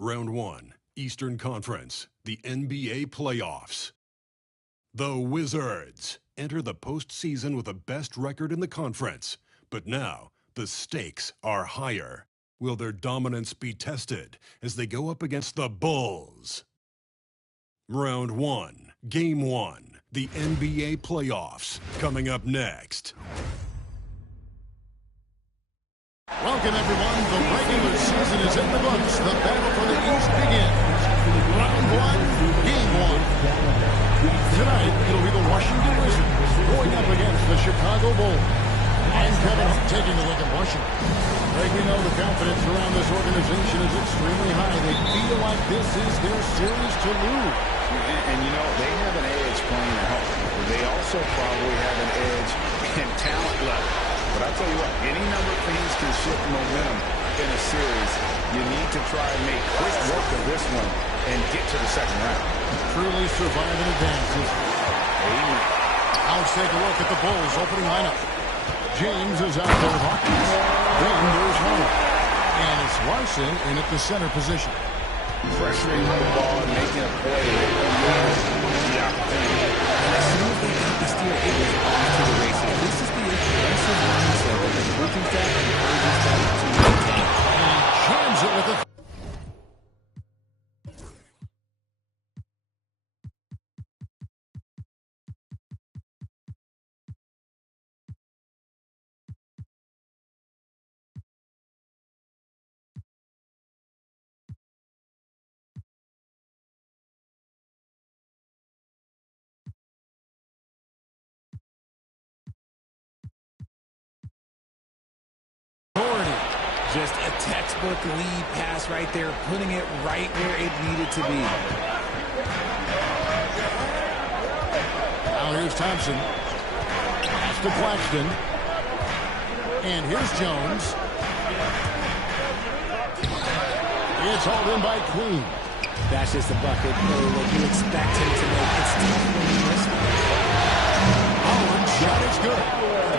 Round 1, Eastern Conference, the NBA playoffs. The Wizards enter the postseason with the best record in the conference, but now the stakes are higher. Will their dominance be tested as they go up against the Bulls? Round 1, Game 1, the NBA playoffs, coming up next. Welcome, everyone. The regular season is in the books. The battle for the East begins. Round 1, Game 1. Tonight, it'll be the Washington Wizards going up against the Chicago Bulls. I'm Kevin Hunt taking a look at Washington. Greg, we know the confidence around this organization is extremely high. They feel like this is their series to lose. And you know, they have an edge playing at home. They also probably have an edge in talent level. But I'll tell you what, any number of things can shift momentum in a series. You need to try and make quick work of this one and get to the second round. Truly survive and advance. Amen. Now let's take a look at the Bulls' opening lineup. James is out there, Hawkins. Then there's Hunter. And it's Larson in at the center position. Pressuring the ball and making a play. The opportunity. And as soon as they got the steal, it was off to the races. This is the aggressive mindset that the coaching staff encourages them to maintain. And he jams it with a... Just a textbook lead pass right there, putting it right where it needed to be. Now here's Thompson. Pass to Claxton. And here's Jones. It's hauled in by Queen. That's just a bucket what you expect him to make. It's tough when you miss it. Howard's shot is good.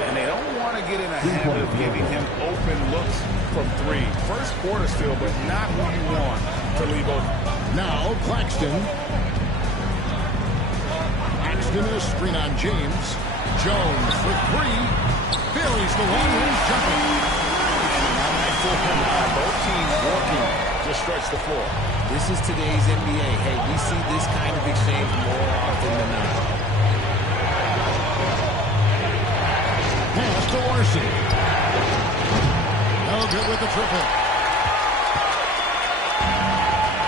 And they don't want to get in a habit of giving him open looks from three. First quarter still, but not who you want to leave open. Now Claxton. Axton a screen on James. Jones for three. Buries the long-range jumper. Both teams working to stretch the floor. This is today's NBA. Hey, we see this kind of exchange more often than not. Pass to Larson. No good with the triple.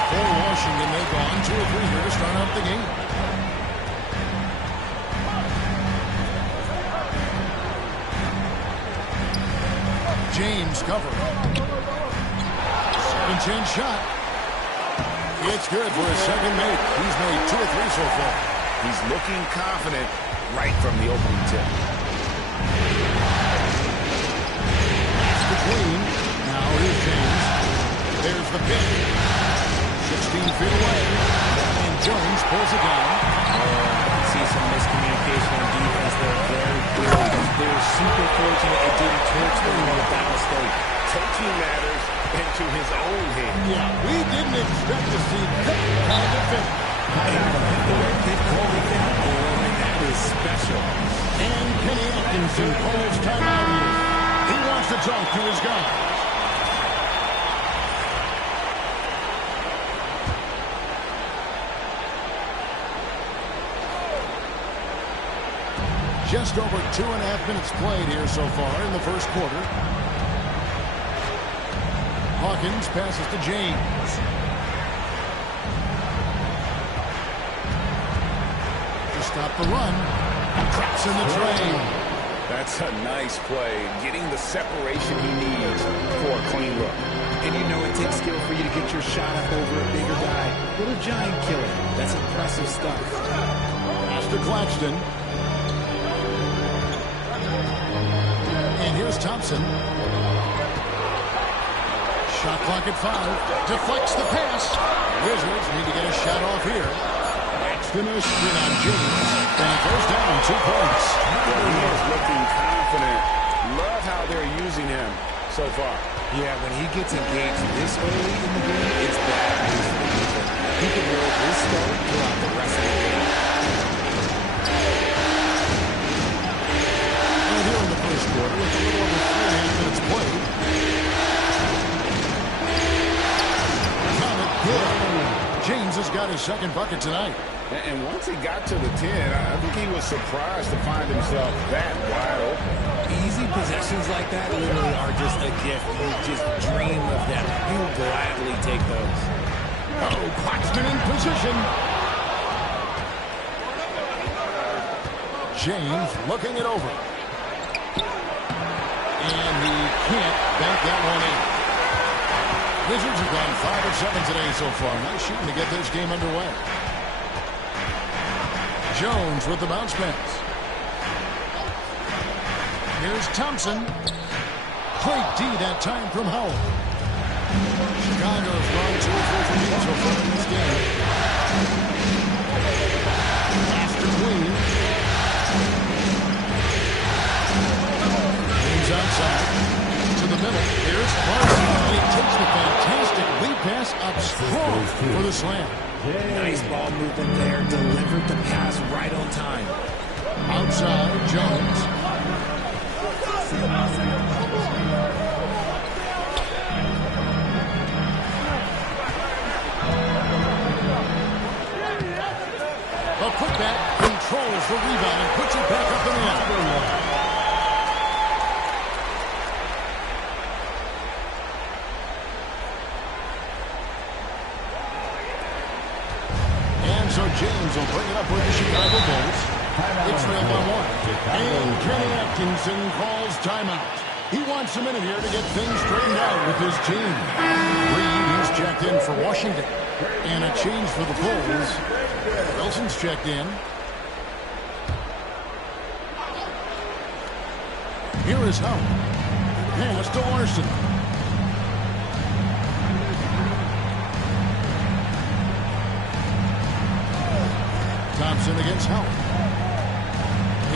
For Washington, they've gone 2 or 3 here to start out the game. James cover. 7-10 shot. It's good for his second make. He's made 2 or 3 so far. He's looking confident right from the opening tip. Queen. Now here's James. There's the pick. 16 feet away. And Jones pulls it down. I can see some miscommunication on defense there very clearly. They're super fortunate it didn't torch them with that mistake. Taking matters into his own hands. Yeah, we didn't expect to see that kind of finish. That is special. And Kenny Atkinson calls timeout here. He wants to talk to his guys. Just over 2.5 minutes played here so far in the first quarter. Hawkins passes to James. To stop the run. Traps in the tray. That's a nice play, getting the separation he needs for a clean look. And you know it takes skill for you to get your shot up over a bigger guy. Little giant killer. That's impressive stuff. Pass to Claxton. And here's Thompson. Shot clock at 5. Deflects the pass. Wizards need to get a shot off here. Axton a screen on James. And it goes down 2 points. He is looking confident. Love how they're using him so far. Yeah, when he gets engaged this early in the game, it's bad has got his second bucket tonight. And once he got to the 10, I think he was surprised to find himself that wide open. Easy possessions like that literally are just a gift. You just dream of them. You gladly take those. Oh, Claxton in position. James looking it over. And he can't bank that one in. Wizards have gone 5 of 7 today so far. Nice shooting to get this game underway. Jones with the bounce pass. Here's Thompson. Great D that time from Howell. Chicago's gone 2 of 4 from deep so far in this game. After Queen. Queen's outside. To the middle. Here's Larson. He takes the fantastic lead pass up strong for the slam. Nice ball movement there. Delivered the pass right on time. Outside, Jones. A putback controls the rebound and puts it back up in the air. So James will bring it up with the Chicago Bulls. It's trailed by 1. And Kenny Atkinson calls timeout. He wants a minute here to get things straightened out with his team. Reed, he's checked in for Washington. And a change for the Bulls. Wilson's checked in. Here is Howell. Pass to Larson. Thompson against Howell.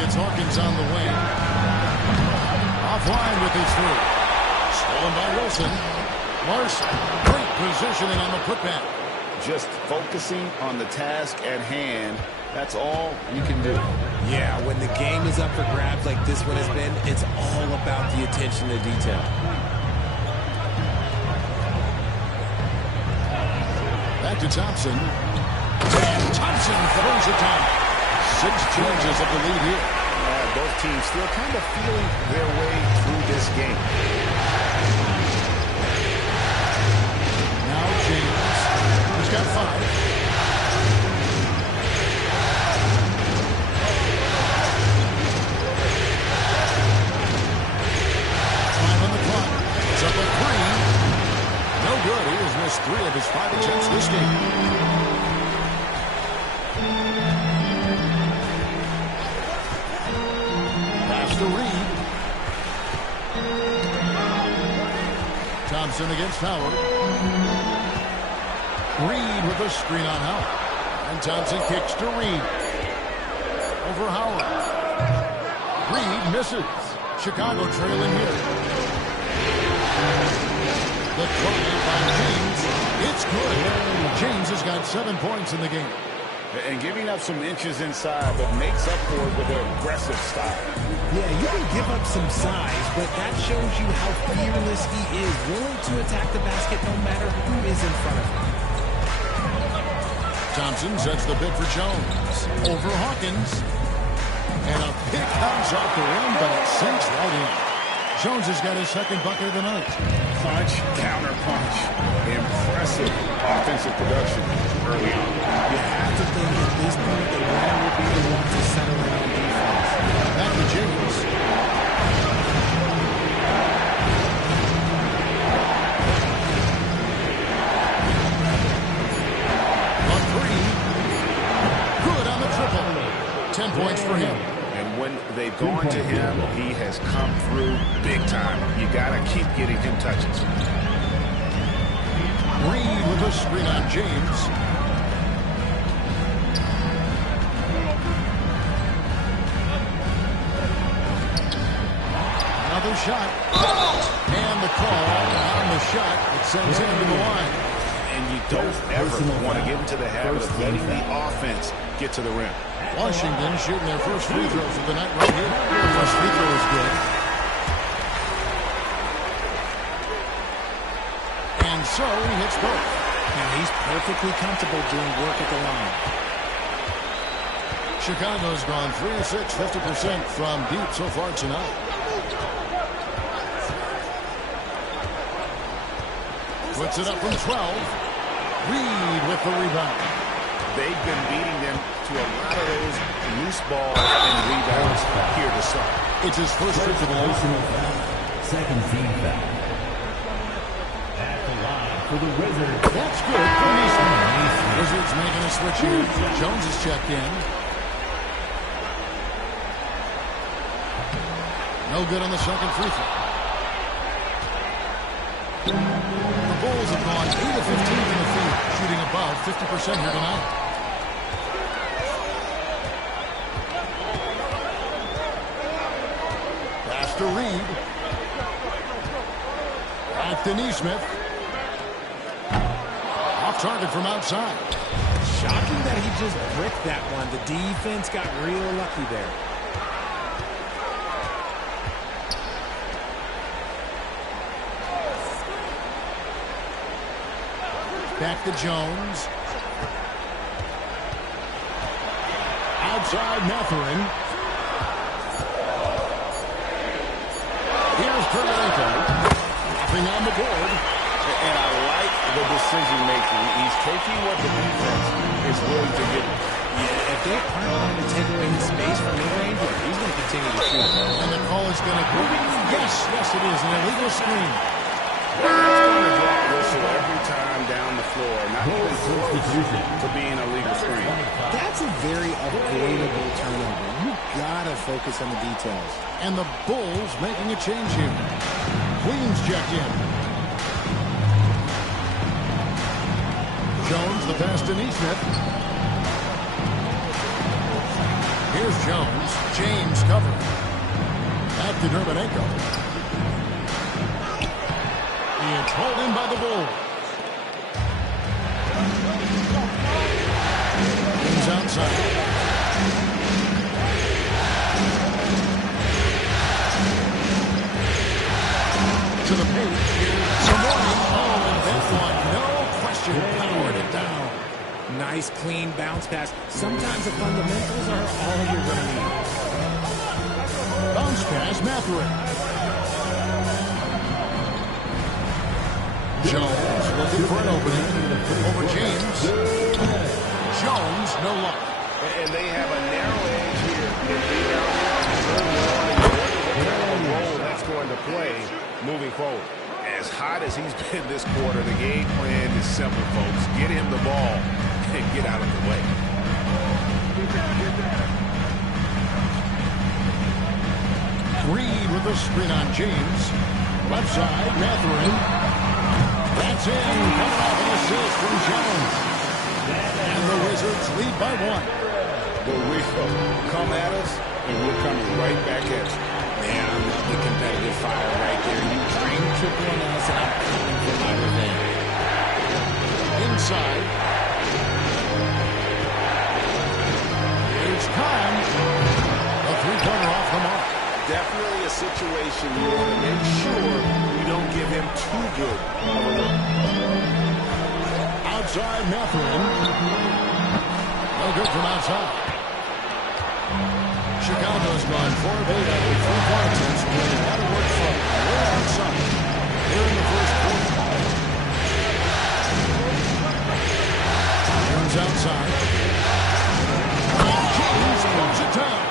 It's Hawkins on the wing. Offline with his 3. Stolen by Wilson. Larson. Great positioning on the putback. Just focusing on the task at hand. That's all you can do. Yeah, when the game is up for grabs like this one has been, it's all about the attention to detail. Back to Thompson. And Thompson throws it down. 6 changes of the lead here. Both teams still kind of feeling their way through this game. Now James. He's got 5. Time on the clock. It's up at 3. No good. He has missed 3 of his 5 attempts this game. To Reed. Thompson against Howard. Reed with a screen on Howard. And Thompson kicks to Reed. Over Howard. Reed misses. Chicago trailing here. The drive by James. It's good. James has got 7 points in the game. And giving up some inches inside, but makes up for it with an aggressive style. Yeah, you can give up some size, but that shows you how fearless he is, willing to attack the basket no matter who is in front of him. Thompson sets the pick for Jones. Over Hawkins. And a pick comes off the rim, but it sinks right in. Jones has got his second bucket of the night. Punch, counter punch. Impressive offensive production early on. You have to think at this point the winner will be the one to settle in on defense. Back to James. On 3. Good on the triple. 10 points for him. And when they've gone to him, he has come through big time. You got to keep getting him touches. Reed with a screen on James. Another shot. And the call on the shot that sends him to the line. And you don't ever want to get into the habit of letting the offense get to the rim. Washington shooting their first free throws of the night right here. The first free throw is good. And so he hits both. And he's perfectly comfortable doing work at the line. Chicago's gone 3 of 6, 50% from deep so far tonight. Puts it up from 12. Reed with the rebound. They've been beating them to a lot of those loose balls and rebounds here to start. It's his first trip to the line. Second team foul. At the line for the Wizards. That's good for Neesmith. Wizards making a switch here. Jones is checked in. No good on the second free throw. The Bulls have gone 8 of 15 from the field, shooting above 50% here tonight. Pass to Reed. Back to Neesmith. Off target from outside. Shocking that he just bricked that one. The defense got real lucky there. Back to Jones. Outside Mathurin. Here's Kirilenko. Nothing on the board. And I like the decision making. He's taking what the defense is willing to give him. Yeah, if they aren't going to take away his space from mid-range, he's going to continue to shoot. And the call is going to go. Yes, it is. An illegal screen. Every time down the floor, not even close to being a legal screen. That's a very avoidable turnover. You gotta focus on the details. And the Bulls making a change here. Queens checked in. Jones, the pass to Neesmith. Here's Jones. James covered. Back to Dermanenko. It's hauled in by the Bulls. He's outside. To the paint. Simone. Oh, and that one, no question, powered it down. Nice, clean bounce pass. Sometimes the fundamentals are all you're going to need. Bounce pass, Mathurin. Jones looking for an opening. Over James. Jones, no luck. And they have a narrow edge here. What role that's going to play moving forward. As hot as he's been this quarter, the game plan is simple, folks. Get him the ball and get out of the way. Reed with the screen on James. Left side, Mathurin. That's in. Coming off an assist from Jones. And the Wizards lead by 1. But we come at us, and we're coming right back at you. Man, I love the competitive fire right there. You bring triple on us, and I'm coming for my revenge. Inside. It's time. A three-pointer off the mark. Definitely a situation you want to make sure you don't give him too good of a look. Outside Mathurin. No good from outside. Chicago's gone 4 of 8 out of 3-point attempts, but they've had to work from way outside here in the first quarter. Turns outside. And James pulls it down.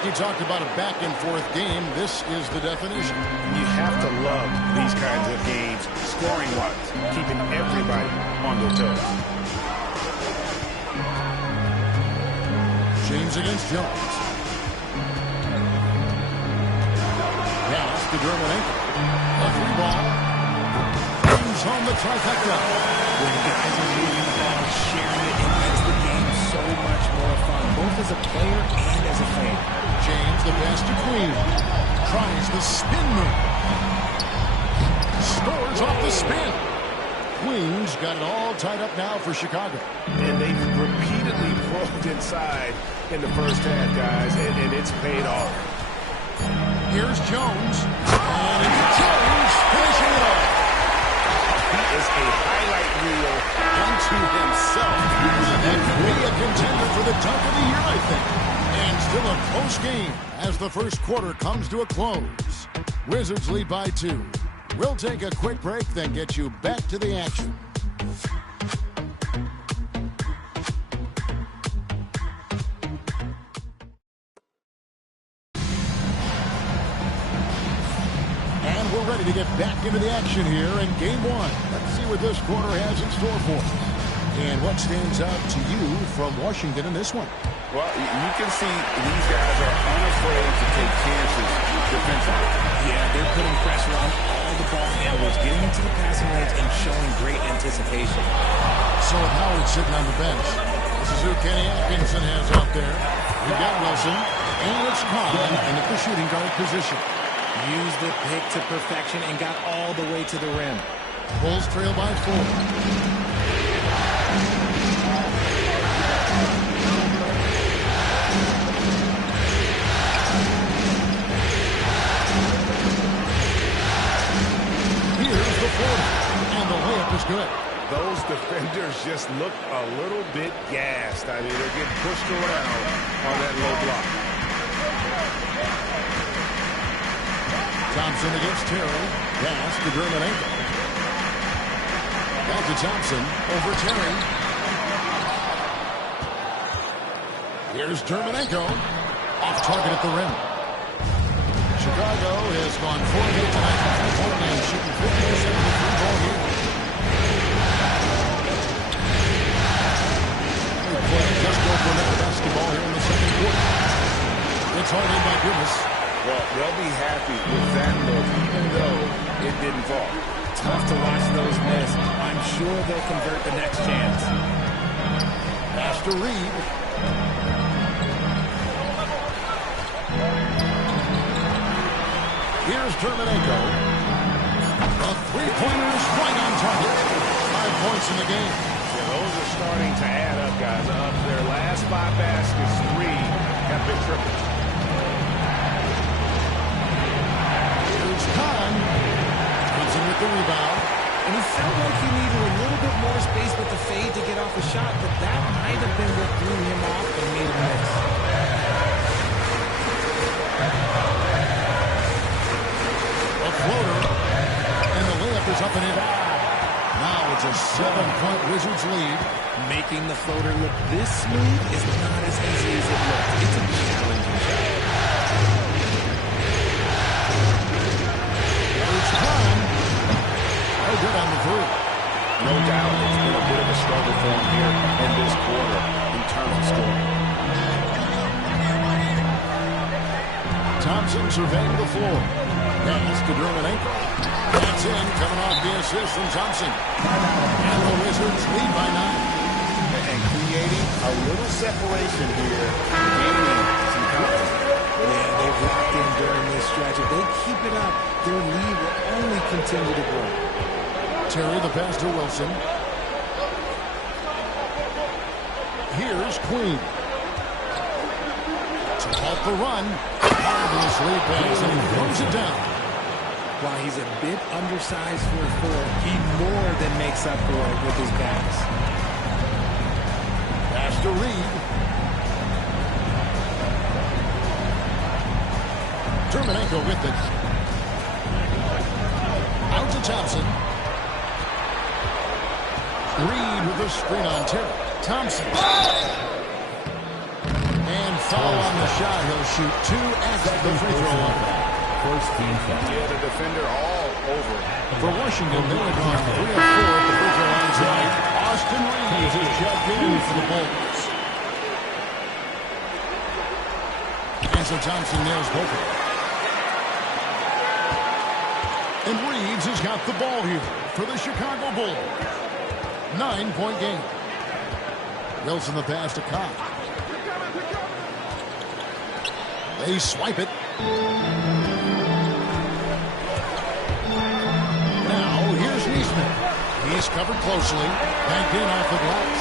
He talked about a back-and-forth game. This is the definition. You have to love these kinds of games, scoring-wise, keeping everybody on their toes. James against Jones. Pass to Dermanenko. A 3-ball. Brings home the trifecta. When guys are moving the ball, sharing it, it makes the game so much more fun, both as a player and as a fan. James, the pass to Queen. Tries the spin move. Scores off the spin. Queen's got it all tied up now for Chicago. And they've repeatedly probed inside in the first half, guys, and it's paid off. Here's Jones. And it's Jones finishing it off. He is a highlight reel unto himself. dunk of the year, I think. And still a close game as the first quarter comes to a close. Wizards lead by 2. We'll take a quick break, then get you back to the action. And we're ready to get back into the action here in Game 1. Let's see what this quarter has in store for us. And what stands out to you from Washington in this one? Well, you can see these guys are unafraid to take chances defensively. Yeah, they're putting pressure on all the ball handlers, getting into the passing lanes and showing great anticipation. So with Howard sitting on the bench, this is who Kenny Atkinson has out there. We've got Wilson, and it's Conlon in the shooting guard position. Used the pick to perfection and got all the way to the rim. Bulls trail by 4. And the layup is good. Those defenders just look a little bit gassed. I mean, they're getting pushed around on that low block. Thompson against Terry. Pass to Germanenko. Back to Thompson over Terry. Here's Germanenko. Off target at the rim. Chicago has gone 4 games tonight from three-point and shooting 50% of the free ball here. They're playing just over net basketball here in the second quarter. It's Harden by goodness. Well, they'll be happy with that look, even though it didn't fall. Tough to watch those miss. I'm sure they'll convert the next chance. Pass to Reed. Here's Germanenko. A three-pointer is right on target. 5 points in the game. Yeah, those are starting to add up, guys. Of their last 5 baskets, 3 have been triples. Here's Kahn. Thompson with the rebound. And he felt like he needed a little bit more space with the fade to get off a shot, but that might have been what threw him off and made him miss. Floater, and the layup is up and in. Now it's a 7-point Wizards lead. Making the floater look this smooth is not as easy as it looks. It's a challenging shot. There's Kahn. No good on the three. No doubt it's been a bit of a struggle for him here in this quarter in terms of scoring. Thompson surveying the floor. Pass to Germanenko. That's in, coming off the assist from Thompson. And the Wizards lead by 9. And creating a little separation here, gaining some confidence. Yeah, they've locked in during this stretch. If they keep it up, their lead will only continue to grow. Terry, the pass to Wilson. Here's Queen. To halt the run. Marvelous lead pass, and he throws it down. While he's a bit undersized for a forward, he more than makes up for it with his pass. Pass to Reed. Germanenko with it. Out to Thompson. Reed with the screen on Terry. Thompson. And foul on the shot. He'll shoot 2 after the free throw line. First team foul. Yeah, the defender all over. For Washington, they have gone 3 of 4 at the free throw line tonight. Austin Reeves is checked in for the Bulls. And so Thompson nails both of them. And Reeves has got the ball here for the Chicago Bulls. 9-point game. Wilson the pass to Cobb. They swipe it. Now, here's Neesmith. He's covered closely. Banked in off the glass.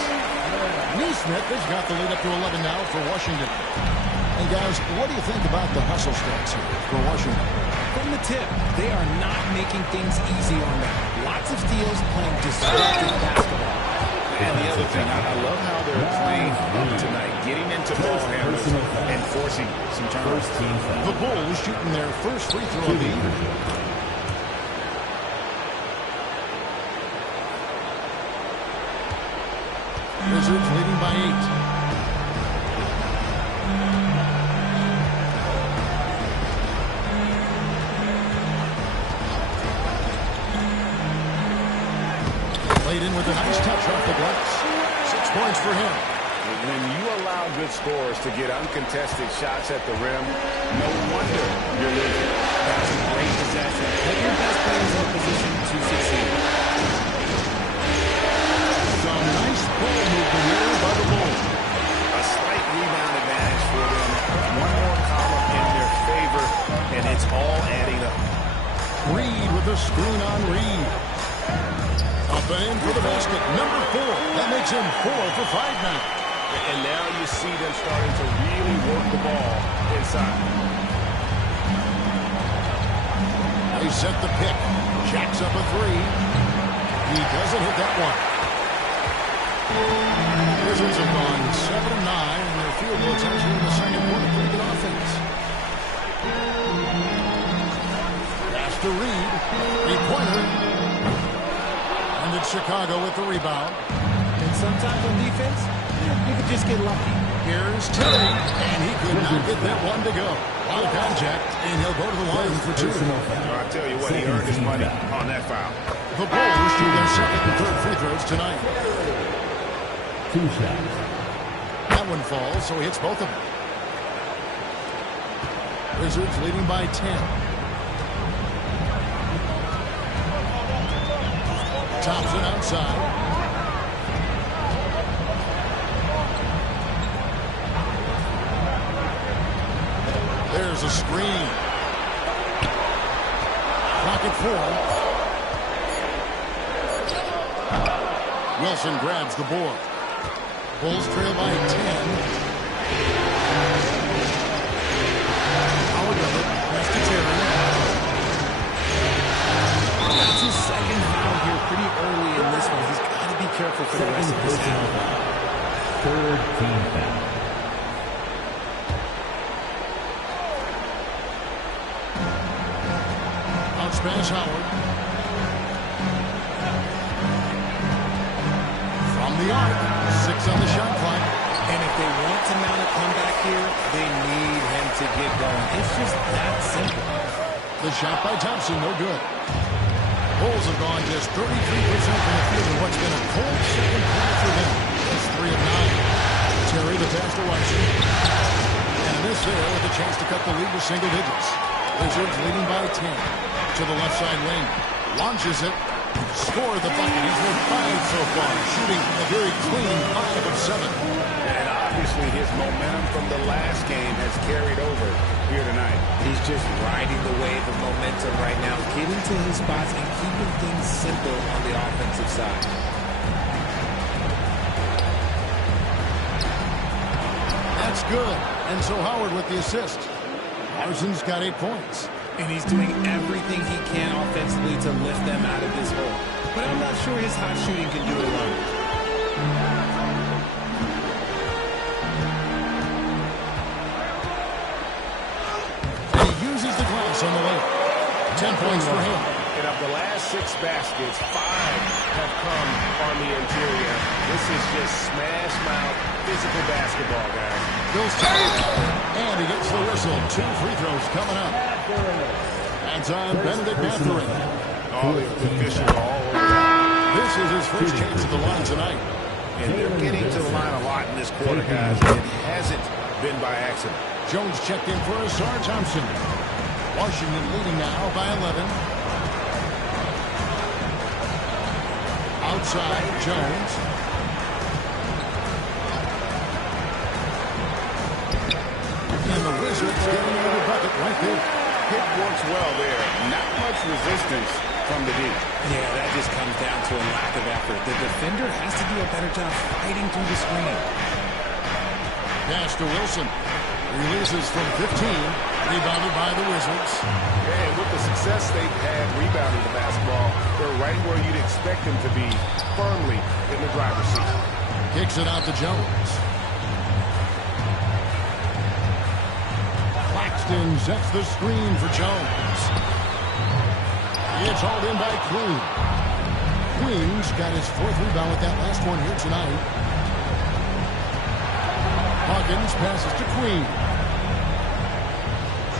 Neesmith has got the lead up to 11 now for Washington. And guys, what do you think about the hustle stats here for Washington? From the tip, they are not making things easy on them. Lots of steals, playing disruptive basketball. And the other thing, I love how they're playing up tonight, getting into ball handlers and forcing some turnovers. The Bulls shooting their first free throw lead. Wizards leading by 8. Laid in with a nice touch off the glass. 6 points for him. When you allow good scorers to get uncontested shots at the rim, no wonder you're losing. That's a great possession. Put your best players in position to succeed. Some nice ball movement here by the Bulls. A slight rebound advantage for them. One more column in their favor, and it's all adding up. Reed with a screen on Reed. Up and in for the basket. Number 4. That makes him 4 for 5 now. And now you see them starting to really work the ball inside. They set the pick. Jacks up a 3. He doesn't hit that one. Wizards have gone 7 of 9, and their field goals actually in the second quarter. Pretty good offense. Pass to Reed. 3-pointer. And it's Chicago with the rebound. And sometimes on defense, you could just get lucky. Here's Terry, and he could not get that one to go. A lot of contact, and he'll go to the line for 2. I'll tell you what, he earned his money on that foul. The Bulls shoot their second and third free throws tonight. 2 shots. That one falls, so he hits both of them. Wizards leading by 10. Thompson outside. There's a screen. Clock at 4. Wilson grabs the board. Bulls trail by 10. Howard with it. Pass to Terry. That's his second foul here pretty early in this one. He's got to be careful for the rest of this half. Third team foul. Outspans Howard. From the arc. 6 on the shot clock. And if they want to mount a comeback here, they need him to get going. It's just that simple. The shot by Thompson, no good. Bulls have gone just 33% from the field in what's been a cold second quarter for them. That's 3 of 9. Terry the pass to Weiser. And a miss there with a chance to cut the lead to single digits. Wizards leading by 10. To the left side wing. Launches it. Score the bucket. He's made 5 so far. Shooting a very clean 5 of 7. And obviously his momentum from the last game has carried over here tonight. He's just riding the wave of momentum right now, getting to his spots and keeping things simple on the offensive side. That's good. And so Howard with the assist. Larson's got 8 points. And he's doing everything he can offensively to lift them out of this hole. But I'm not sure his hot shooting can do it alone. And he uses the glass on the layup. 10 points for him. And of the last 6 baskets, 5 have come on the interior. This is just smash mouth physical basketball, guys. Bill's tight. And he gets the whistle. 2 free throws coming up. That's on Benedict Mathurin. All the officials are all over that. This is his first chance at the line tonight. And they're getting to the line a lot in this quarter, guys. It hasn't been by accident. Jones checked in for Asar Thompson. Washington leading now by 11. Outside, Jones. And the Wizards getting another bucket right there. Hit works well there. Not much resistance from the deep. Yeah, that just comes down to a lack of effort. The defender has to do a better job fighting through the screen. Pass to Wilson. Releases from 15. Rebounded by the Wizards. And with the success they've had rebounding the basketball, they're right where you'd expect them to be, firmly in the driver's seat. Kicks it out to Jones. Claxton sets the screen for Jones. It's hauled in by Queen. Queen's got his 4th rebound with that last one here tonight. Hawkins passes to Queen.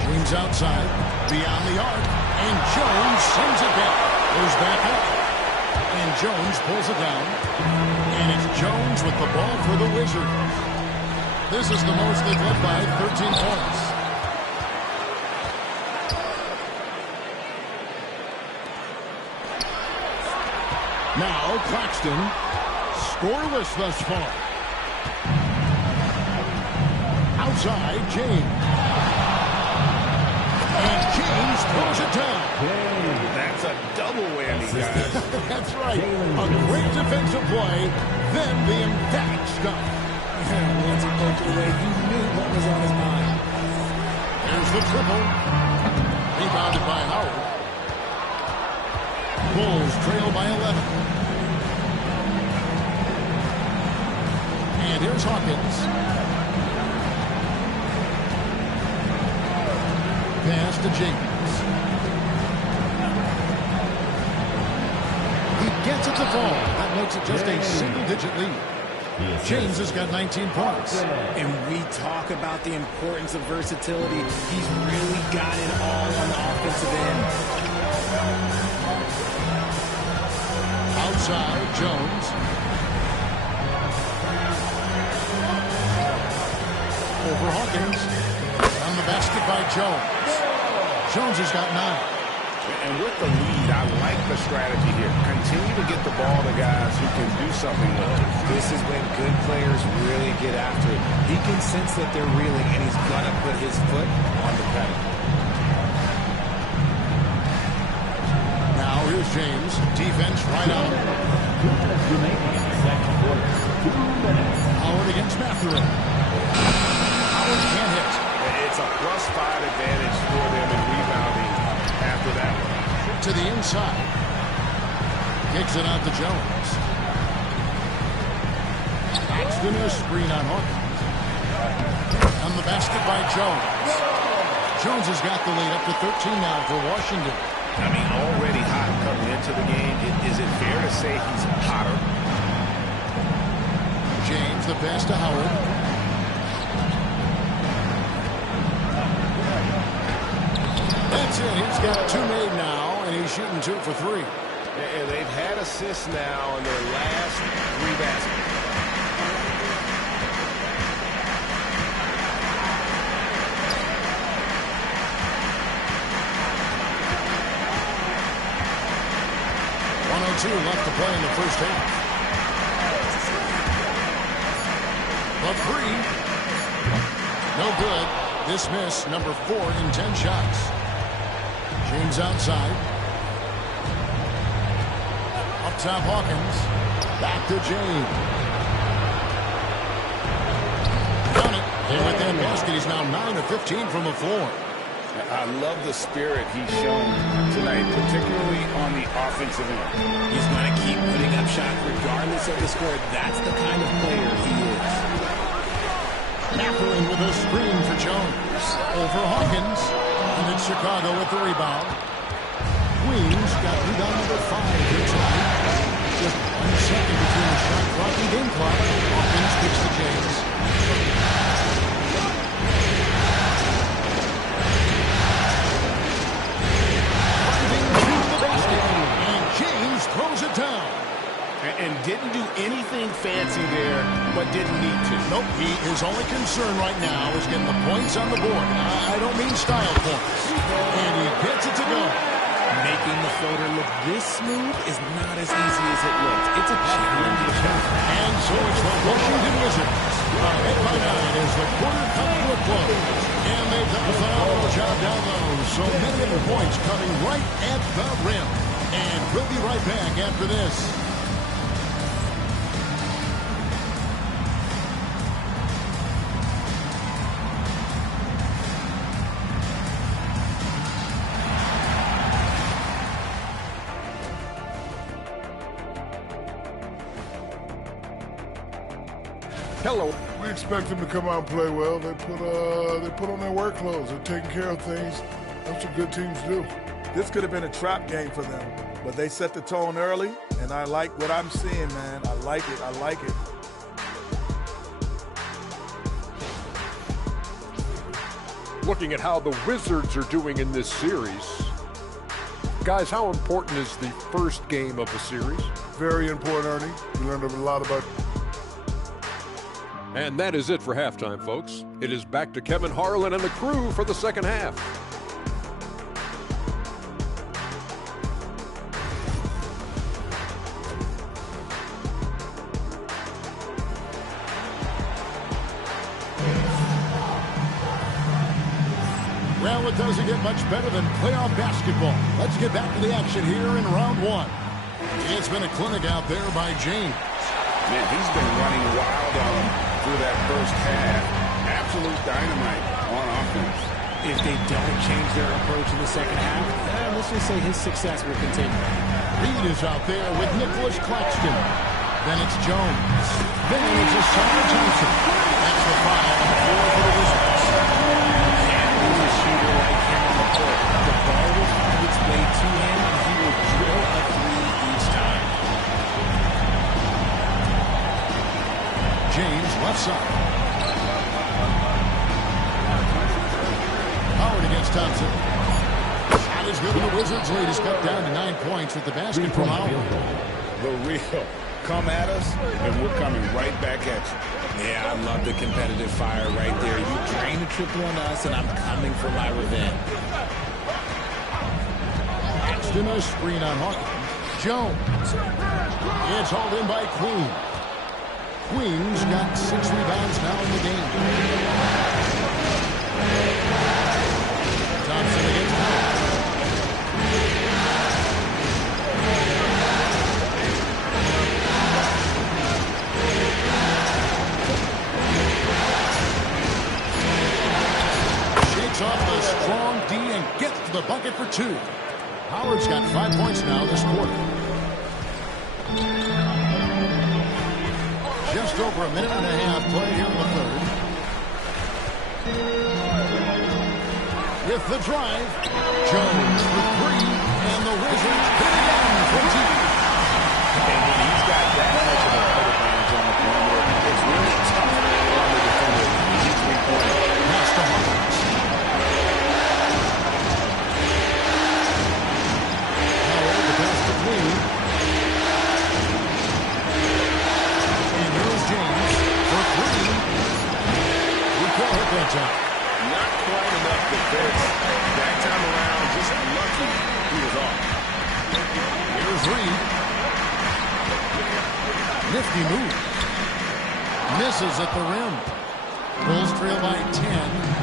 James outside, beyond the arc, and Jones sends it back. Goes back up, and Jones pulls it down. And it's Jones with the ball for the Wizards. This is the most they've led by, 13 points. Now Claxton, scoreless thus far. Outside, James. And James throws it down. That's a double whammy, guys. That's right. A great defensive play, then the emphatic stuff. Once he poked it away, you knew what was on his mind. There's the triple. Rebounded by Howard. Bulls trail by 11. And here's Hawkins. Pass to James. He gets it to fall. That makes it just a single-digit lead. James has got 19 points. And we talk about the importance of versatility. He's really got it all on the offensive end. Outside, Jones. Over Hawkins. On the basket by Jones. Jones has got 9. And with the lead, I like the strategy here. Continue to get the ball to guys who can do something with it. This is when good players really get after it. He can sense that they're reeling, and he's going to put his foot on the pedal. Now here's James. Defense right on. 2 minutes remaining in the second quarter. 2 minutes. Howard against Mathurin. Howard can't hit. It's a +5 advantage for them in rebounding after that one. To the inside. Kicks it out to Jones. Claxton a screen on Hawkins. On the basket by Jones. Jones has got the lead up to 13 now for Washington. I mean, already hot coming into the game. Is it fair to say he's hotter? James, the pass to Howard. That's it. He's got 2 made now, and he's shooting 2 for 3. And they've had assists now in their last 3 baskets. Left to play in the first half. The 3. No good. Dismiss, number 4 in 10 shots. James outside. Up top, Hawkins. Back to James. Done it. And with that basket, he's now 9 of 15 from the floor. I love the spirit he's shown tonight, particularly on the offensive end. He's going to keep putting up shots regardless of the score. That's the kind of player he is. Mathurin with a screen for Jones. Over Hawkins. And it's Chicago with the rebound. Queens got rebound number 5 here tonight. Just 1 second between the shot clock and game clock. Hawkins kicks to James. Throws it down. And didn't do anything fancy there, but didn't need to. Nope, his only concern right now is getting the points on the board. I don't mean style points. And he gets it to go. Making the floater look this smooth is not as easy as it looks. It's a challenge. And so it's the Washington Wizards. Ahead by 9 as the quarter comes to a close. And they've done a phenomenal job down low. So many of the points coming right at the rim. And we'll be right back after this. Hello. We expect them to come out and play well. They put on their work clothes. They're taking care of things. That's what good teams do. This could have been a trap game for them, but they set the tone early, and I like what I'm seeing, man. I like it. I like it. Looking at how the Wizards are doing in this series, guys, how important is the first game of the series? Very important, Ernie. We learned a lot about. And that is it for halftime, folks. It is back to Kevin Harlan and the crew for the second half. Well, it doesn't get much better than playoff basketball. Let's get back to the action here in round one. It's been a clinic out there by James. Man, he's been running wild on him through that first half. Absolute dynamite on offense. If they don't change their approach in the second half, let's just say his success will continue. Reed is out there with Nicholas Claxton. Then it's Jones. Then it's Asana Johnson. That's the foul on the floor for the Wizards. A shooter like him on the court. The ball will find its way to him, and he will drill a three each time. James left side. Howard against Thompson. Shot is good, and the Wizards lead is cut down to 9 points with the basket from Howard. The real. Come at us, and we're coming right back at you. Yeah, I love the competitive fire right there. You drain a triple on us, and I'm coming for my revenge. Axton a screen on Hawkins. Jones. It's hauled in by Queen. Queen's got 6 rebounds now in the game. Thompson against Howard. Off the strong D and gets to the bucket for 2. Howard's got 5 points now this quarter. Just over a minute and a half play here in the third. With the drive, Jones for 3, and the Wizards hit again from deep. And when he's got that much of a foot advantage on the perimeter, it's really tough on the defender. Easy 3-pointer. Pass to Hawkins. And here's James for 3. We can't hit that time. Not quite enough defense. That time around, just lucky he was off. Here's Reed. Nifty move. Misses at the rim. Bulls trail by 10.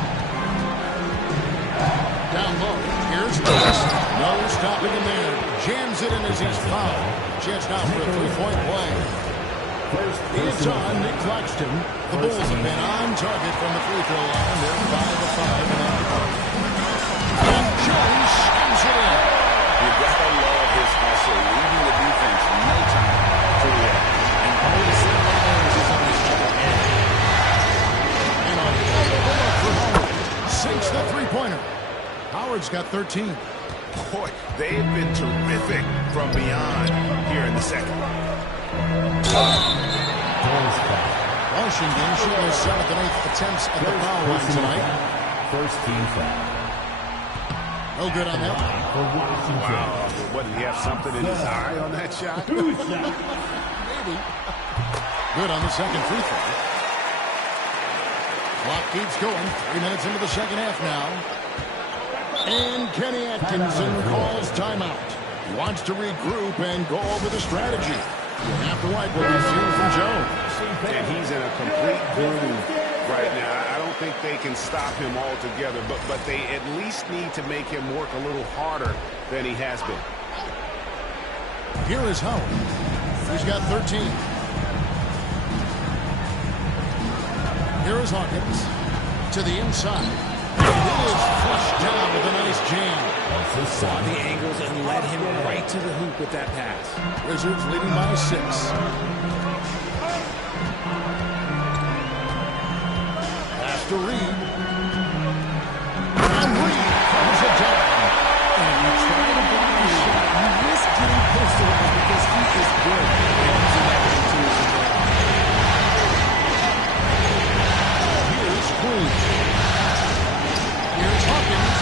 Down low. Here's Lewis. No stopping him there. Jams it in as he's fouled. Chance now for a 3-point play. It's on Nick Claxton. The Bulls have been on target from the free throw line. They're 5-5 in that part. And Jones slams it in. You gotta love his hustle, leaving the defense no time to react. And all the same players is on his other end. And a wonderful look for Howard. Sinks the three-pointer. Howard's got 13. Boy, they've been terrific from beyond here in the second. Washington shooting their 7th and 8th attempts at the foul line tonight. First team foul. No good on that. For Washington. Wow, what, did he have something in his eye on that shot? Maybe. Good on the second free throw. Clock keeps going. 3 minutes into the second half now. And Kenny Atkinson calls timeout. He wants to regroup and go over the strategy. After White will receive from Jones. And he's in a complete groove right now. I don't think they can stop him altogether, but they at least need to make him work a little harder than he has been. Here is Howard. He's got 13. Here is Hawkins to the inside. It is flushed down with a nice jam. Saw the angles and led him right to the hoop with that pass. Wizards leading by 6. to Reed. And Reed throws it down. And if you try to block his shot, you risk getting posterized because he is good at using that intuition there. Here's Queen. Here's Hawkins.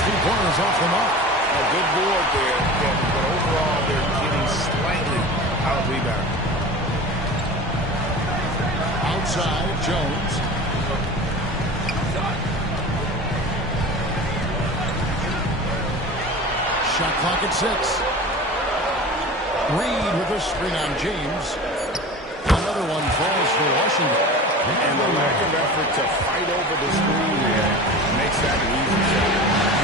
Three-pointers off the mark. A good board there, Kevin, but overall they're getting slightly out-rebounded. Outside, Jones. Shot clock at 6. Reed with a screen on James. Another one falls for Washington. And the lack of effort to fight over the screen there makes that an easy shot.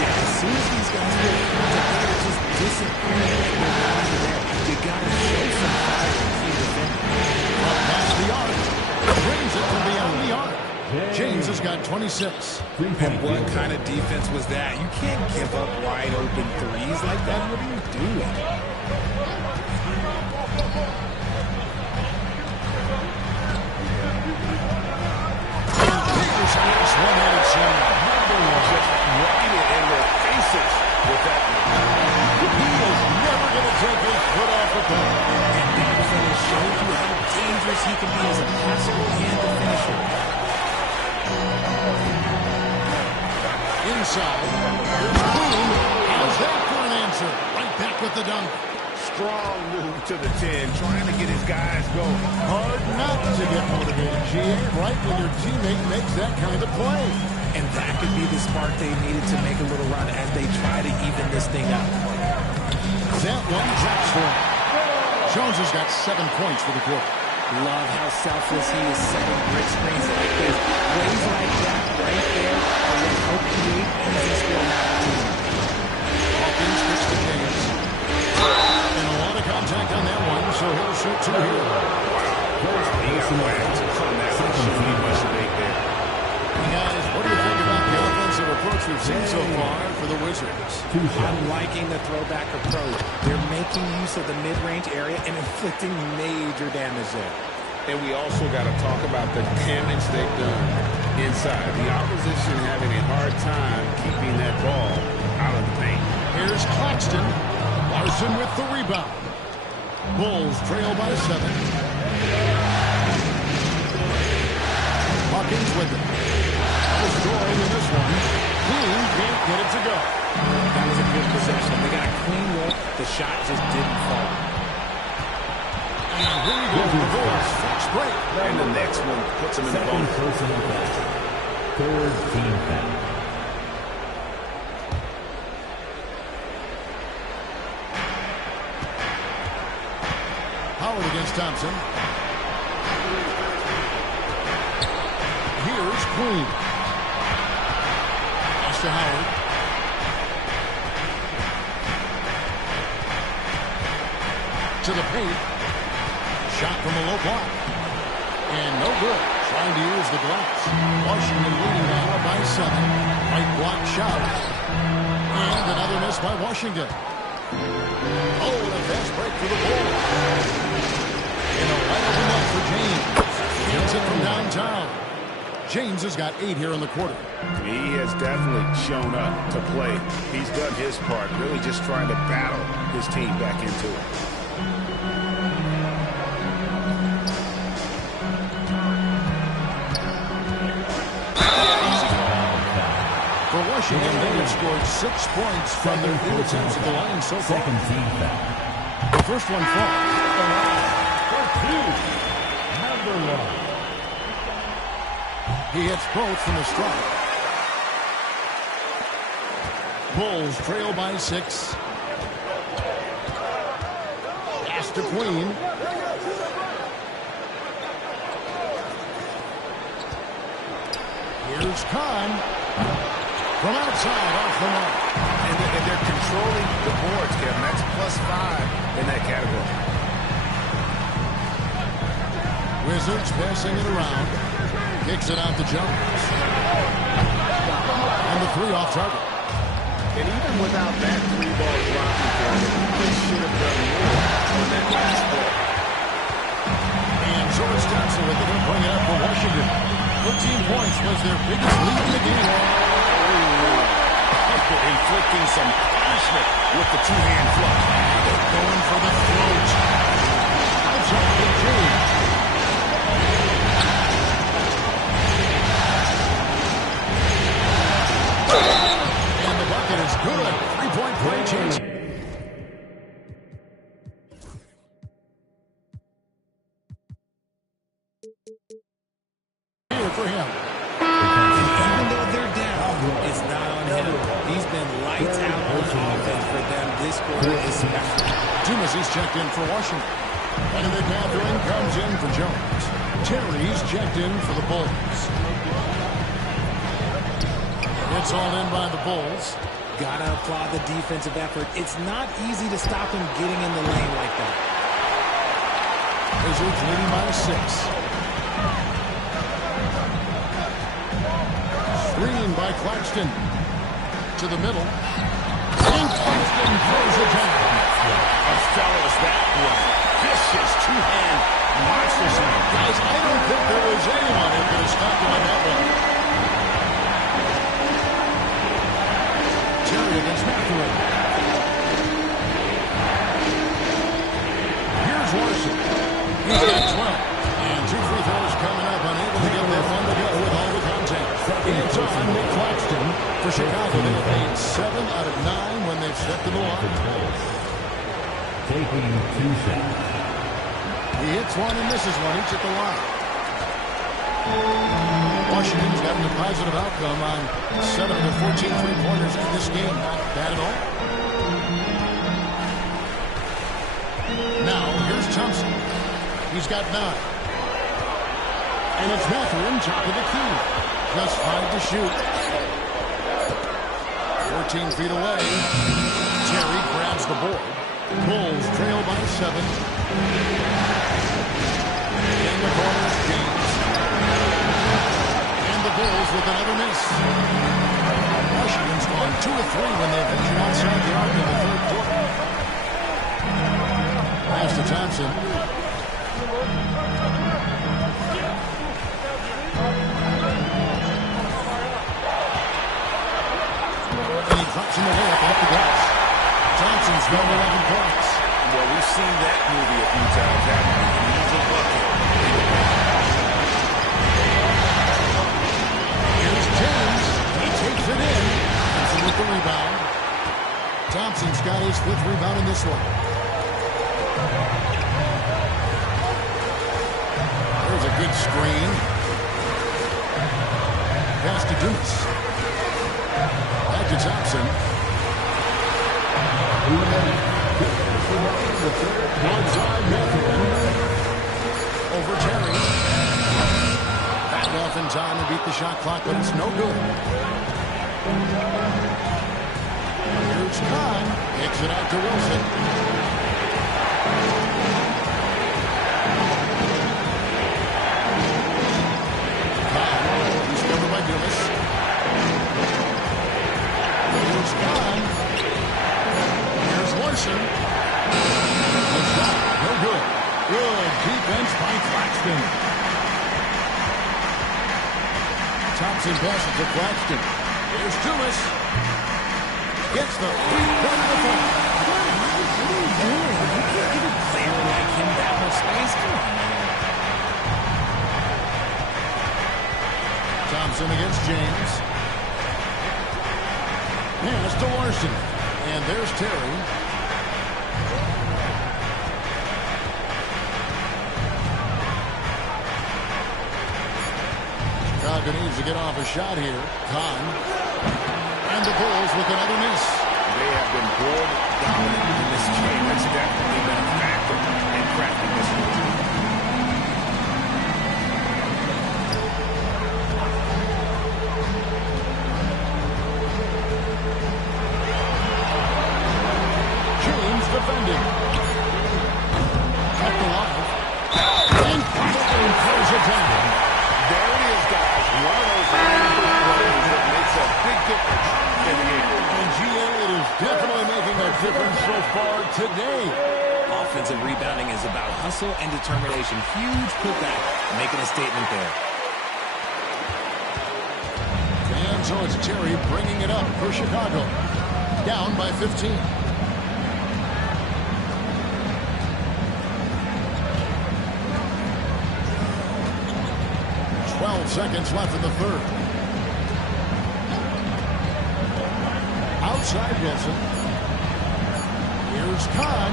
Yeah, as soon as these guys get together, just disappearing. You got to show some fire and keep defending. Up past the arc. Brings it from beyond the arc. James has got 26. And what kind of defense was that? You can't give up wide open threes like that. What are you doing? Peterson is one-handed slam. Just right in their faces with that one. He is never going to take his foot off the ball. And that finish showed you how dangerous he can be as a passer and a finisher. Inside. Here's Queen. How's that for an answer? Right back with the dunk. Strong move to the 10, trying to get his guys going. Hard not to get motivated, GA, right when your teammate makes that kind of play. And that could be the spark they needed to make a little run as they try to even this thing up. That one drops for him. Jones has got 7 points for the quarter. Love how selfless he is setting brick screens like this. Plays like that right there are what help create easy scoring opportunities. Hawkins gets to James. And a lot of contact on that one, so he'll shoot 2 here. Guys, what do you think about the offensive approach we've seen so far for the Wizards? I'm liking the throwback approach. They're making use of the mid-range area and inflicting major damage there. And we also got to talk about the damage they've done inside. The opposition having a hard time keeping that ball out of the paint. Here's Claxton. Larson with the rebound. Bulls trail by 7. Hawkins with it. Scoring in this one. Clean can't get it to go. That was a good possession. They got a clean look. The shot just didn't fall. And here we go. The Bulls fast break. And the next one puts him in the bonus. Personal foul. Third team foul. Howard against Thompson. Here's Queen. To Howard. To the paint. Shot from a low block. And no good. Trying to use the glass. Washington leading now by 7. Right block shot. And another miss by Washington. Oh, and a fast break for the Bulls. And a wide open look for James. Gets it from downtown. James has got 8 here in the quarter. He has definitely shown up to play. He's done his part, really just trying to battle his team back into it. For Washington, they have scored 6 points from their field attempts at the line so far. Second team foul. The first one falls. Number 1. He hits both from the strike. Bulls trail by 6. Pass to Queen. Here's Kahn. From outside, off the mark. And they're controlling the boards, Kevin. That's +5 in that category. Wizards passing it around. Kicks it out to Jones. And the 3 off target. And even without that 3-ball dropping for them, they should have done more on that last play. And George Thompson with it. He'll bring it up for Washington. 13 points. This was their biggest lead in the game. Inflicting some punishment with the two-hand flush. Going for the throat. Outside the James. And the bucket is good. 3-point play change. Here for him. Even though they're down, it's not on him. He's been lights out on offense for them this quarter, especially. Dumas is checked in for Washington. And the Catherine comes in for Jones. Terry's checked in for the Bulls. It's all in by the Bulls. Gotta applaud the defensive effort. It's not easy to stop him getting in the lane like that. Wizards leading by 6. Screen by Claxton. To the middle. And Claxton throws it down. Fellas, that was vicious two-hand monster slam. Guys, I don't think there was anyone who could have stopped him on that one. Terry against Matthew. Here's Larson. He's got 12. And 2 free throws coming up. Unable to get that one to go with all the contact. It's on Nick Claxton for Chicago. They have made 7 out of 9 when they've stepped to the line. Taking 2 shots. He hits one and misses one. Each at the line. Washington's gotten a positive outcome on 7 of the 14 three-pointers in this game. Not bad at all. Now, here's Thompson. He's got 9. And it's Mathurin, top of the key. Just 5 to shoot. 14 feet away. Terry grabs the board. Bulls trail by 7. In the corners, James. And the Bulls with another miss. Washington's gone 2 of 3 when they've ventured outside the arc in the third quarter. Pass to Thompson. And he drops him away up off the glass. Thompson's got 11 points. Well, we've seen that movie a few times, haven't we? He's a bucket. Here's James. He takes it in. Thompson with the rebound. Thompson's got his 5th rebound in this one. There's a good screen. Pass to Dumas. Back to Thompson. Onside Mathurin. Over Terry. Back off in time to beat the shot clock, but it's no good. Here's Kahn. Kicks it out to Wilson. Kahn. He's covered by Dumas. Here's Kahn. Here's Larson. No good. Good defense by Claxton. Thompson passes to Claxton. Here's Dumas. Gets the three-point defense. What are you doing? You can't give a player like him that much space. Come on, man. Thompson against James. Pass to Larson. And there's Terry. Chicago needs to get off a shot here. Kahn. And the Bulls with another miss. They have been board dominant in this game. That's definitely been a factor in cracking this one. James defending. Kept alive. And Claxton throws it down. There it is, guys. One of those wonderful plays that makes a big difference in the game. And GA, it is definitely making a difference so far today. Offensive rebounding is about hustle and determination. Huge putback, making a statement there. So it's Terry bringing it up for Chicago. Down by 15. 12 seconds left in the third. Outside Wilson. Here's Kahn.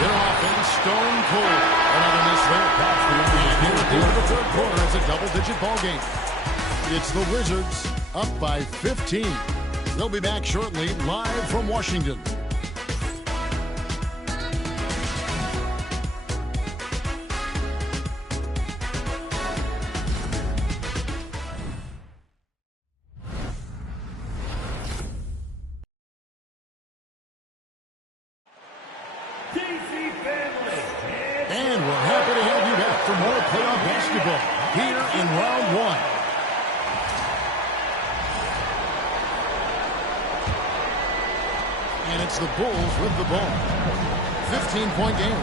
Their offense stone cold. Another miss there. And here at the end of the third quarter, it's a double-digit ball game. It's the Wizards up by 15. They'll be back shortly, live from Washington. And we're happy to have you back for more playoff basketball here in round one. And it's the Bulls with the ball. 15-point game.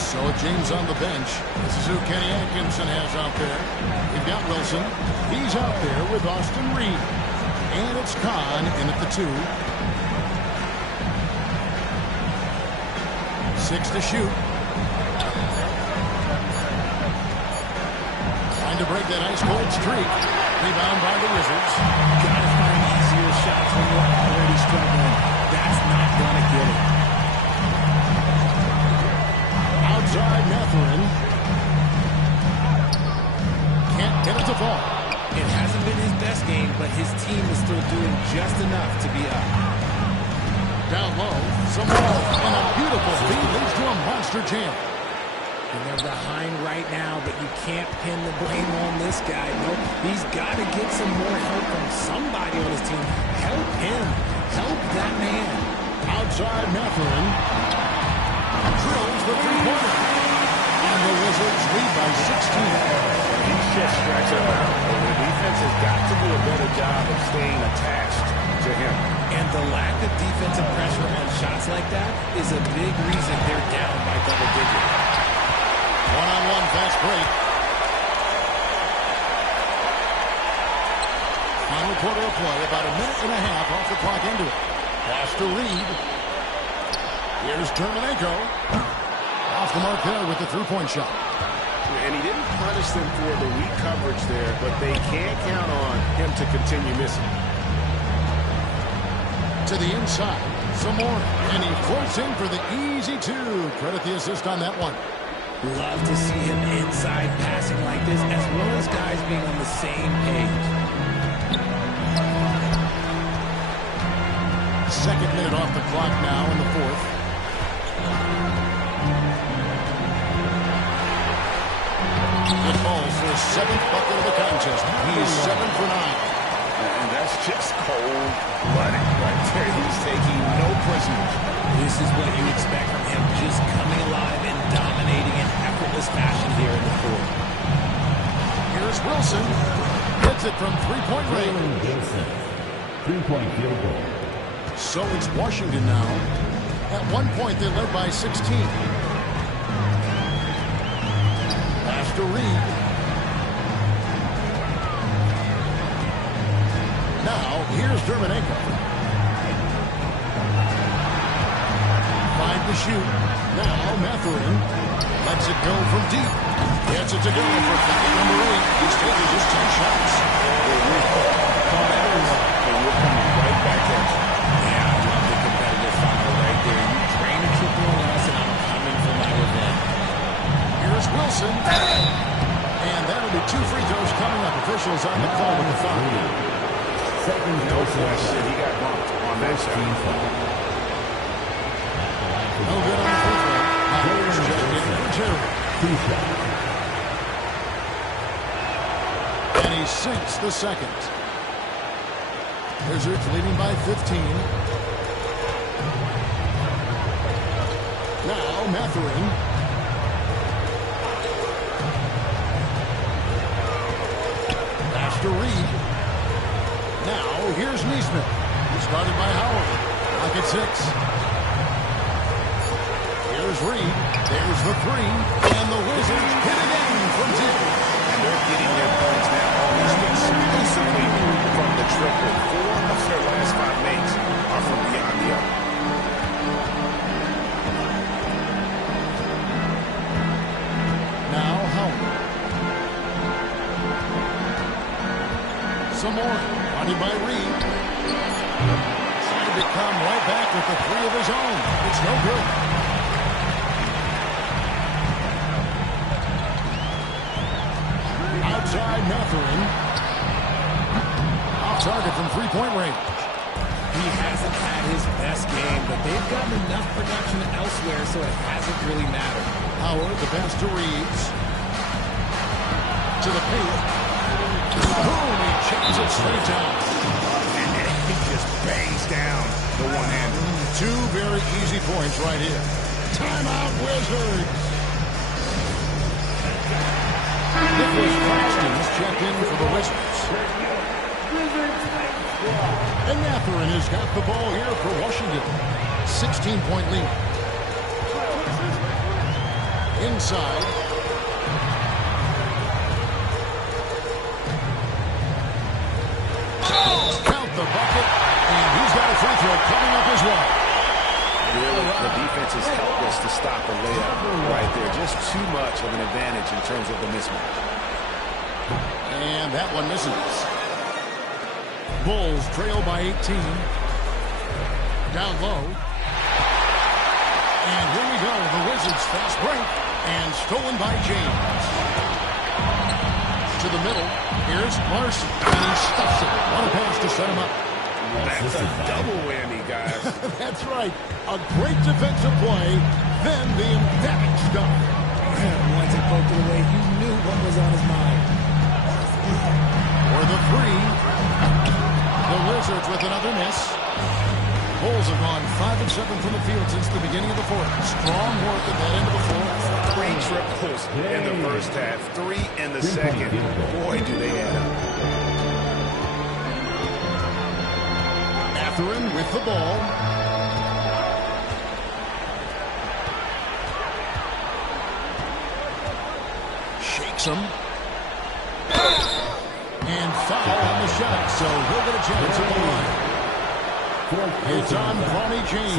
So James on the bench. This is who Kenny Atkinson has out there. We've got Wilson. He's out there with Austin Reed. And it's Kahn in at the 2. 6 to shoot. Trying to break that ice-cold streak. Rebound by the Wizards. Gotta find easier shots when you're already struggling. That's not gonna get it. Outside Mathurin. Can't get it to fall. It hasn't been his best game, but his team is still doing just enough to be up. Down low, some ball, and a beautiful feed leads to a monster jam. And they're behind right now, but you can't pin the blame on this guy. No, he's got to get some more help from somebody on his team. Help him. Help that man. Outside Mathurin. Drills the three-pointer. And the Wizards lead by 16. He's just stretching him out. The defense has got to do a better job of staying attached to him. And the lack of defensive pressure on shots like that is a big reason they're down by double digits. One-on-one fast break. Final quarter of play, about a minute and a half off the clock into it. Pass to Reed. Here's Terminenko. Off the mark there with the three-point shot. And he didn't punish them for the weak coverage there, but they can't count on him to continue missing. To the inside, some more, and he floats in for the easy 2. Credit the assist on that one. Love to see him inside passing like this, as well as guys being on the same page. Second minute off the clock now in the fourth. It falls for his 7th bucket of the contest. He is 7 for 9. And that's just cold-blooded right there. He's taking no prisoners. This is what you expect from him, just coming alive and dominating in effortless fashion here in the fourth. Here's Wilson. Hits it from three-point range. Wilson, 3-point field goal. So it's Washington now. At one point, they led by 16. Pass to Reed. Now, here's Terminenko. 5 to shoot. Now, Mathurin lets it go from deep. Gets it to go for bucket number 8. He's taking just 10 shots. Come at him, and we're coming right back at you. Yeah, I love the competitive foul right there. You drain a triple on us, and I'm coming for my revenge. Here's Wilson. And that'll be 2 free throws coming up. Officials on the call with the foul. No question, he got bumped on that shot. No good on the free throw. Now here's checked in for Terry. And he sinks the second. Wizards leading by 15. Now Mathurin. Pass to Reed. Now, here's Neesmith. He started by Howard. Lock at 6. Here's Reed. There's the 3. And the Wizards hit again from 2. And they're getting their points now almost exclusively from the some more. Running by Reed. Trying to come right back with the three of his own. It's no good. Outside Matherin. Off target from three-point range. He hasn't had his best game, but they've gotten enough production elsewhere, so it hasn't really mattered. Howard, the pass to Reeves. To the paint. Boom, he chips it straight down. And he just bangs down the one-hander. Two very easy points right here. Timeout, Wizards. Nicholas Claxton is checked in for the Wizards. And Matherin has got the ball here for Washington. 16-point lead. Inside. Count the bucket. And he's got a free throw coming up as well. Really, the defense is helpless to stop a layup right there. Just too much of an advantage in terms of the mismatch. And that one misses. Bulls trail by 18. Down low. And here we go. The Wizards fast break. And stolen by James. To the middle. Here's Larson. And he stuffs it. What a pass to set him up. That's a double whammy, guys. That's right. A great defensive play. Then the emphatic stuff. Once it poked it away, you knew what was on his mind. For the three. The Wizards with another miss. Bulls have gone 5 of 7 from the field since the beginning of the fourth. Strong work at that end of the fourth. 3 triples in the first half, 3 in the second. Boy, do they add up. Matherin with the ball. Shakes him. And foul on the shot, so he'll get a chance at the line. It's on Bronny James.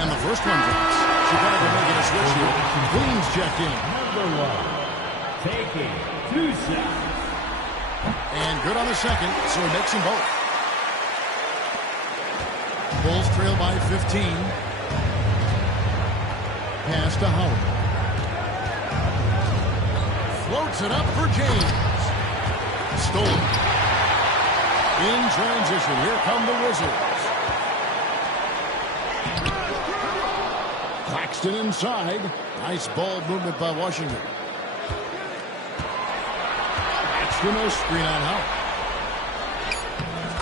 And the first one drops. Chicago making a switch here. Queens checked in. Number 1, taking 2 shots. And good on the second, so he makes them both. Bulls trail by 15. Pass to Howard. Floats it up for James. Stolen. In transition, here come the Wizards. Claxton inside. Nice ball movement by Washington. Claxton a screen on Howard.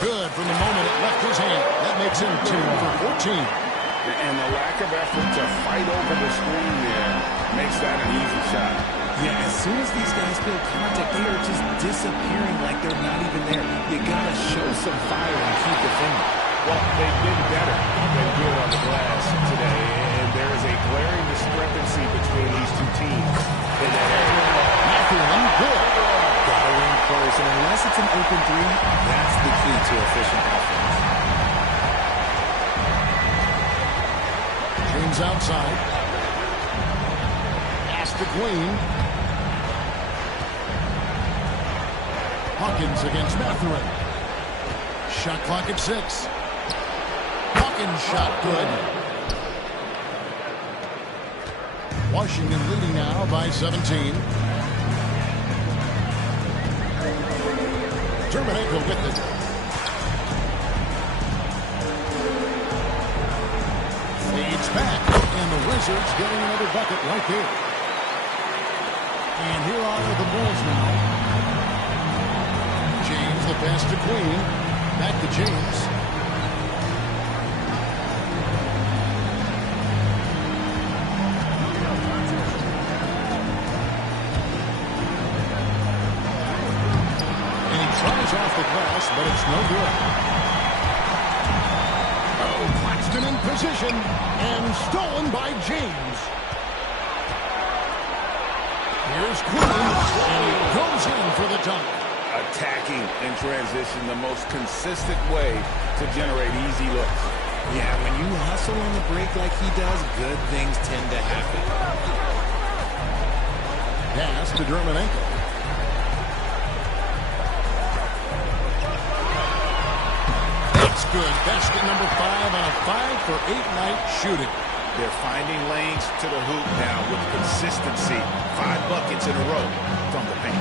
Good from the moment it left his hand. That makes him 2 for 14. And the lack of effort to fight over the screen there makes that an easy shot. Yeah, as soon as these guys feel contact, they are just disappearing like they're not even there. You gotta show some fire and keep defending. Well, they've been better than good on the glass today, and there is a glaring discrepancy between these two teams in that area. Matherin, good. Gotta win close, and unless it's an open three, that's the key to efficient offense. James outside. Pass to Queen. Hawkins against Matherin. Shot clock at 6. Hawkins shot good. Washington leading now by 17. Terminator with it. Fades back, and the Wizards getting another bucket right there. And here are the Bulls now. James, the pass to Queen. Back to James. And he tries off the glass, but it's no good. Oh, Claxton in position, and stolen by James. Here's Queen, and he goes in for the dunk. Attacking in transition, the most consistent way to generate easy looks. Yeah, when you hustle on the break like he does, good things tend to happen. Pass to Germanenko. That's good. Basket number 5 on a 5-for-8 night shooting. They're finding lanes to the hoop now with consistency. 5 buckets in a row from the paint.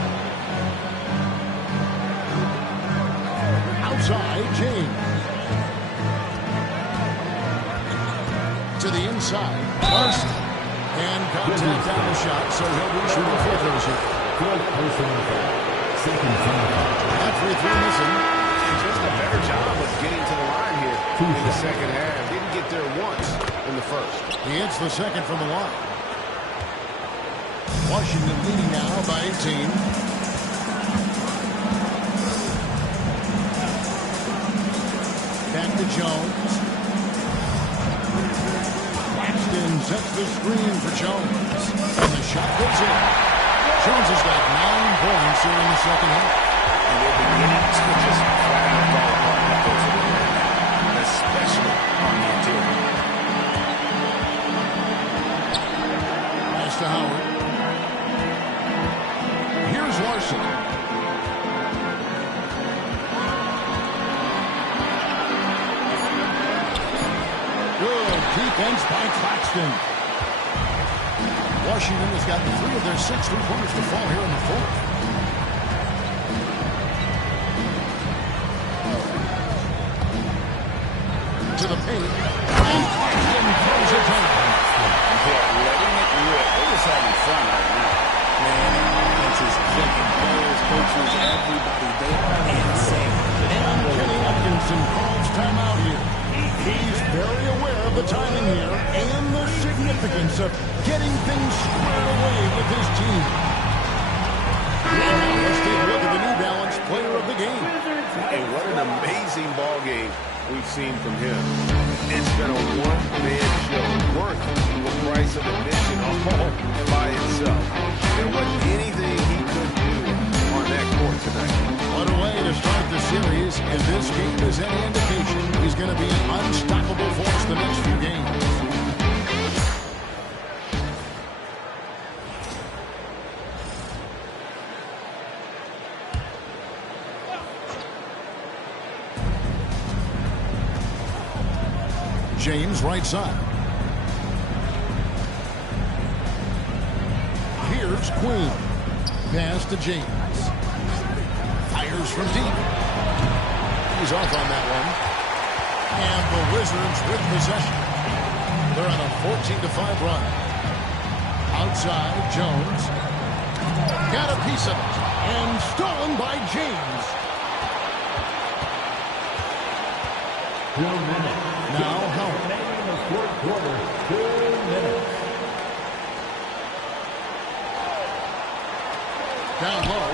Outside, James. To the inside, Larson. And contact down the shot, so he'll be shooting free throws here. Good personal foul. Second foul. That free throw missing. Just a better job of getting to the line here in the second half. Didn't get there once in the first. He hits the second from the line. Washington leading now by 18. Back to Jones. Claxton sets the screen for Jones. And the shot goes in. Jones has got 9 points here in the second half. And they're beginning to just flat out fall apart defensively right now, especially on the interior. Pass to Howard. Here's Larson. Good defense by Claxton. Washington has gotten 3 of their 6 3-pointers to fall here in the fourth. To the paint. And Claxton throws it down. Yeah, letting it rip. They're just having fun right now. Man, that offense is clicking. Players, coaches, everybody, they are insane. And Kenny Atkinson calls timeout here. He's very aware of the timing here and the significance of getting things squared away with his team. Now let's take a look at the New Balance player of the game. And what an amazing ball game we've seen from him. It's been a one-man show worth the price of admission all by itself. There wasn't anything he couldn't do on that court tonight. What a way to start the series, and this game is any indication he's going to be an unstoppable force the next few games. James right side. Here's Queen. Pass to James. Fires from deep. He's off on that one. And the Wizards with possession. They're on a 14-5 run. Outside, Jones. Got a piece of it. And stolen by James. 2 minutes. Now Howard. Remaining in the fourth quarter. 2 minutes. Down low.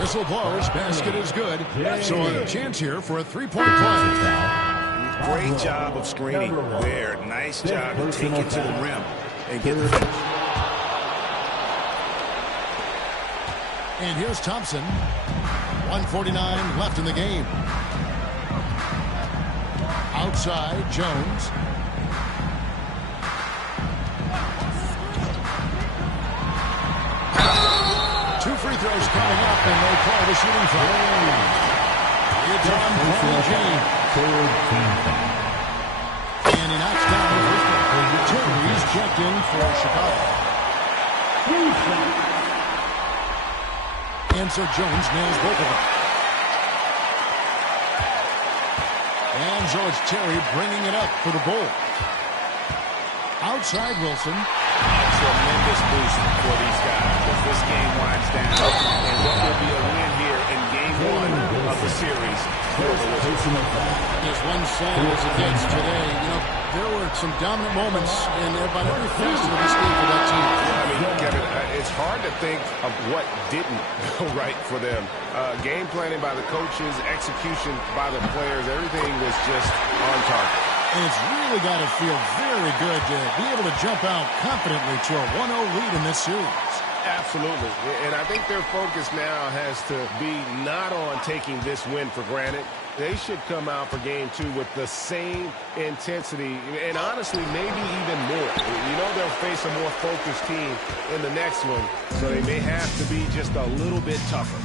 Whistle blows. Basket is good. So a chance here for a 3-point play. Great job of screening there. Nice job to take it to the rim and get the finish. And here's Thompson. 1:49 left in the game. Outside, Jones. Two free throws coming up, and they call the shooting foul. It's on Paul James. And he knocks down the first one. Terry's checked in for Chicago. And so Jones nails both of them. And so it's Terry bringing it up for the Bulls. Outside Wilson. Tremendous boost for these guys as this game winds down. And what will be a win here in game 1 of the series for the Wizards. As one saying as it gets today, there were some dominant moments in about every facet of this game for that team. I mean, Kevin, it's hard to think of what didn't go right for them. Game planning by the coaches, execution by the players, everything was just on target. And it's really got to feel very good to be able to jump out confidently to a 1-0 lead in this series. Absolutely. And I think their focus now has to be not on taking this win for granted. They should come out for game 2 with the same intensity and honestly maybe even more. They'll face a more focused team in the next one, so they may have to be just a little bit tougher.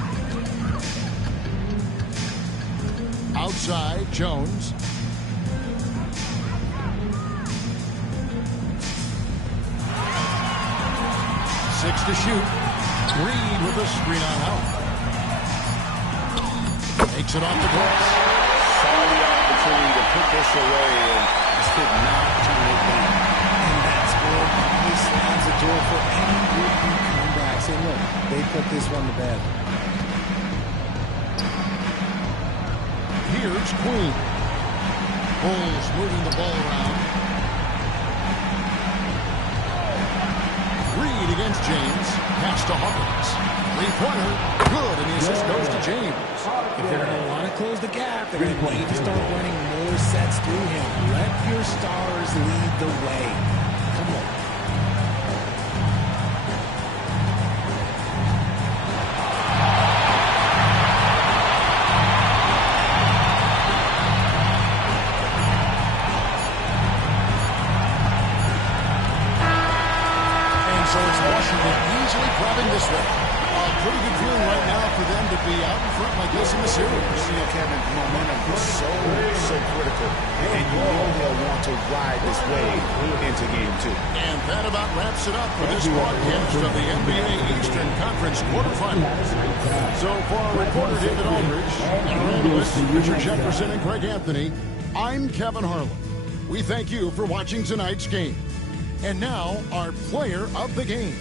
Outside, Jones. Six to shoot. Reed with the screen on out. Takes it off the glass. Saw the opportunity to put this away and did not turn it down. And that's where this slams the door for any would-be comebacks. And look, they put this one to bed. Here's Queen. Bulls moving the ball around. Reed against James. Pass to Hawkins. Three-pointer. Good, and the assist goes to James. If they're going to want to close the gap, they're going to need to start running more sets through him. Let your stars lead the way. Come on. And so it's Washington easily grabbing this one. A pretty good feeling right now for them to be out in front like this in the series. You know, Kevin, momentum is so critical, and you know they'll want to ride this wave into game 2. And that about wraps it up for this broadcast of the NBA Eastern Conference quarterfinals. So for our reporter David Aldridge, and our analysts Richard Jefferson and Greg Anthony, I'm Kevin Harlan. We thank you for watching tonight's game. And now, our player of the game.